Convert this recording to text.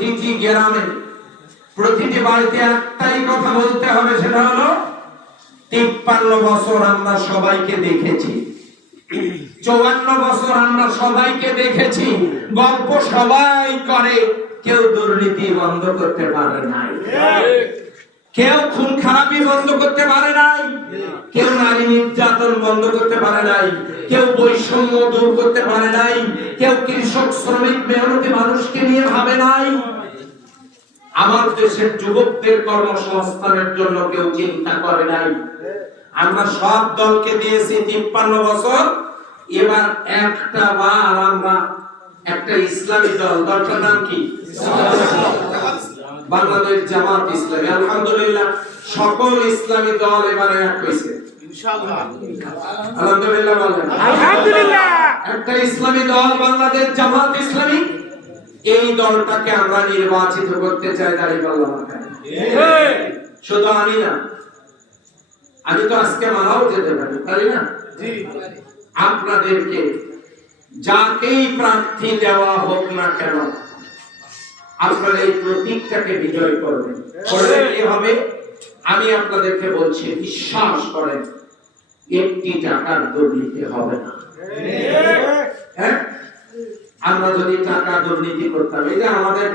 প্রতিটি গ্রামে প্রতিটি বাড়িতে একটাই কথা বলতে হবে, সেটা হলো 53 বছর আমরা সবাইকে দেখেছি, 54 বছর আমরা সবাইকে দেখেছি, গল্প সবাই করে, কেউ দুর্নীতি বন্ধ করতে পারে নাই, কেউ খুন খারাপি বন্ধ করতে পারে নাই, কেউ নারী নির্যাতন বন্ধ করতে পারে নাই, কেউ বৈষম্য দূর করতে পারে নাই, কেউ কৃষক শ্রমিক মেহনতি মানুষকে নিয়ে ভাবে নাই, আমার দেশের যুবকদের কর্মসংস্থানের জন্য কেউ চিন্তা করে নাই। আমরা সব দলকে দিয়েছি 53 বছর, এবার একটা বার আমরা একটা ইসলামী দল, দলটার নাম কি? বাংলাদেশ জামাত ইসলামী। আলহামদুলিল্লাহ সকল ইসলামী দল এবারে এক হয়েছে ইনশাআল্লাহ। আলহামদুলিল্লাহ বলেন আলহামদুলিল্লাহ। একটা ইসলামী দল বাংলাদেশ জামাত ইসলামী, এই দলটাকে আমরা নির্বাচিত করতে চাই দাঁড়িপাল্লা মার্কায়। শুধু আমি না, আমি তো আজকে মারাও যেতে পারি, তাই না? আপনাদেরকে যাকেই প্রার্থী দেওয়া হোক না কেন, আপনারা এই প্রতীকটাকে বিজয় করবেন। করলে কি হবে? আমি আপনাদেরকে বলছি, বিশ্বাস করেন, একটি টাকার দুর্নীতি হবে না। হ্যাঁ, আমরা যদি টাকা দুর্নীতি করতাম, এটা আমাদের